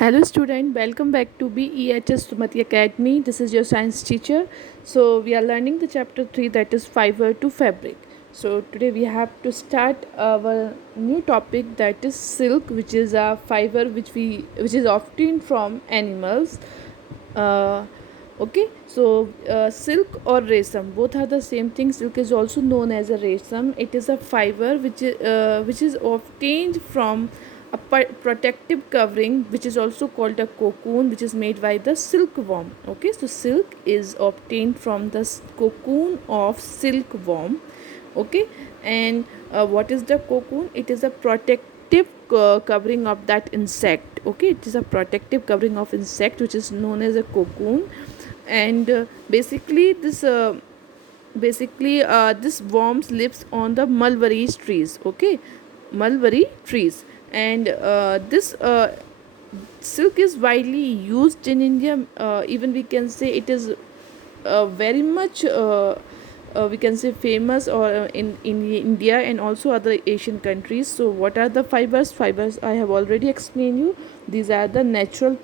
Hello student, welcome back to BEHS Sumati Academy. This is your science teacher. So we are learning the chapter 3, that is fiber to fabric. So today we have to start our new topic, that is silk, which is a fiber which is obtained from animals. Uh, silk or resam, both are the same thing. Silk is also known as a resam. It is a fiber which is obtained from a protective covering, which is also called a cocoon, which is made by the silkworm. Okay, so silk is obtained from the cocoon of silkworm. Okay, and what is the cocoon? It is a protective covering of that insect. Okay, it is a protective covering of insect which is known as a cocoon. And this worms lives on the mulberry trees. Okay, mulberry trees. And this silk is widely used in India. Even we can say it is very much we can say famous or in India and also other Asian countries. So what are the fibers? Fibers I have already explained you. These are the natural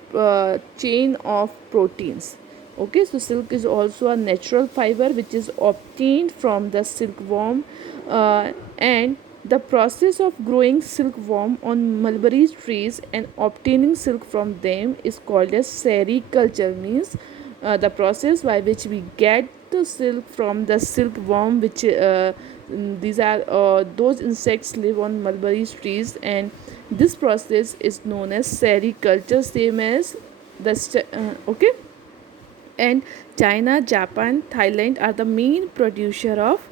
chain of proteins. Okay, so silk is also a natural fiber which is obtained from the silkworm, and the process of growing silkworm on mulberry trees and obtaining silk from them is called as sericulture. Means the process by which we get the silk from the silkworm, which these are those insects live on mulberry trees, and this process is known as sericulture, same as okay. And China, Japan, Thailand are the main producer of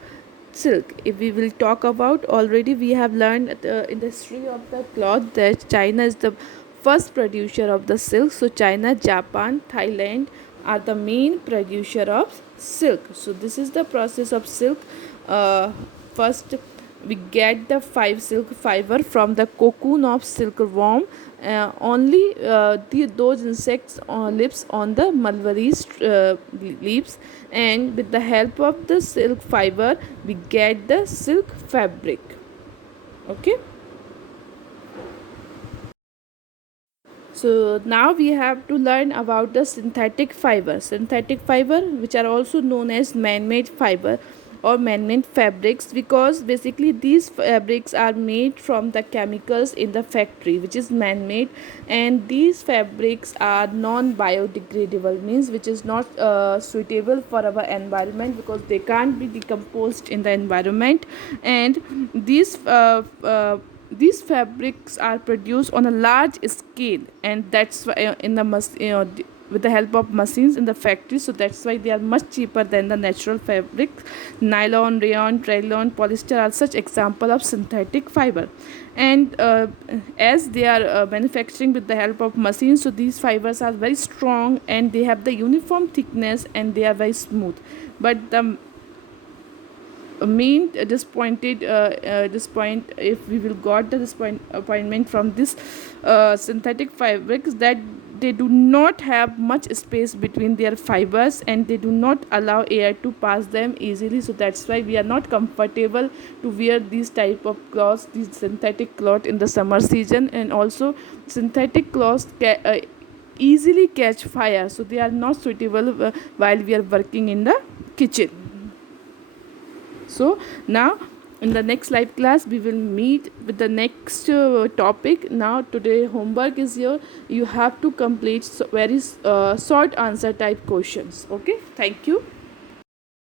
silk. If we will talk about, already we have learned in the history of the cloth that China is the first producer of the silk. So China, Japan, Thailand are the main producer of silk. So this is the process of silk. First we get the silk fiber from the cocoon of silkworm. Only those insects lives on the mulberry leaves, and with the help of the silk fiber we get the silk fabric. Okay, so now we have to learn about the synthetic fiber, which are also known as man-made fiber or man-made fabrics, because basically these fabrics are made from the chemicals in the factory, which is man-made. And these fabrics are non-biodegradable, means which is not suitable for our environment, because they can't be decomposed in the environment. And these fabrics are produced on a large scale, and that's why with the help of machines in the factory. So that's why they are much cheaper than the natural fabric. Nylon, rayon, Trilon, polyester are such example of synthetic fiber. And as they are manufacturing with the help of machines, so these fibers are very strong and they have the uniform thickness and they are very smooth. But the main this point, if we will got this point appointment from this synthetic fabrics, that they do not have much space between their fibers and they do not allow air to pass them easily. So that's why we are not comfortable to wear these type of clothes, these synthetic cloth in the summer season. And also synthetic clothes easily catch fire, so they are not suitable while we are working in the kitchen. So now in the next live class we will meet with the next topic. Now today homework is here. You have to complete very short answer type questions. Okay, thank you.